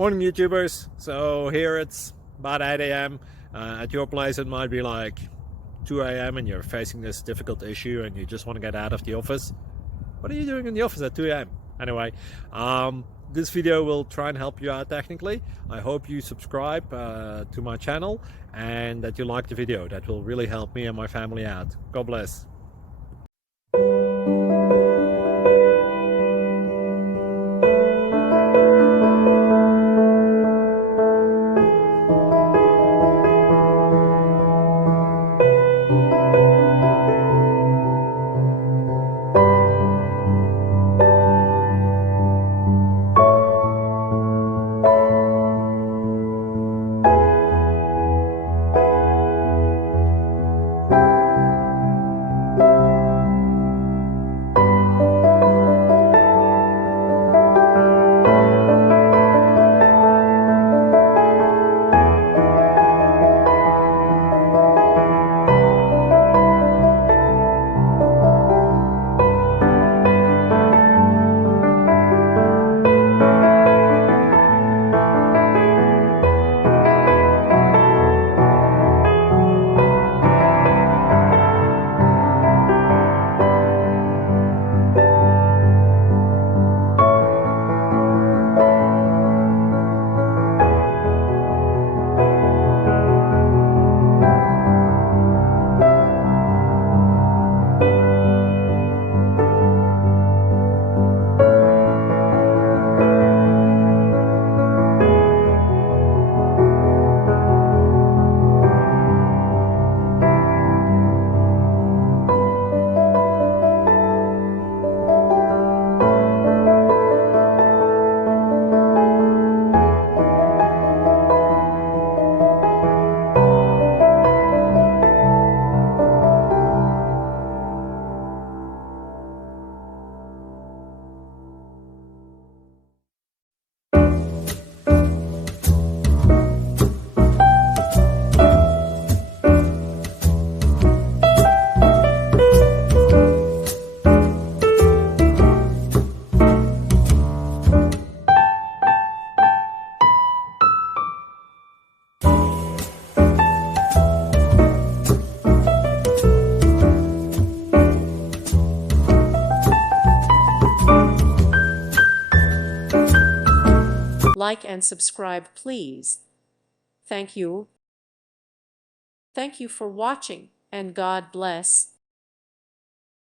Morning YouTubers. So here it's about 8 a.m. At your place it might be like 2 a.m. and you're facing this difficult issue and you just want to get out of the office. What are you doing in the office at 2 a.m.? Anyway, this video will try and help you out technically. I hope you subscribe to my channel and that you like the video. That will really help me and my family out. God bless. Like and subscribe, please. Thank you. Thank you for watching, and God bless.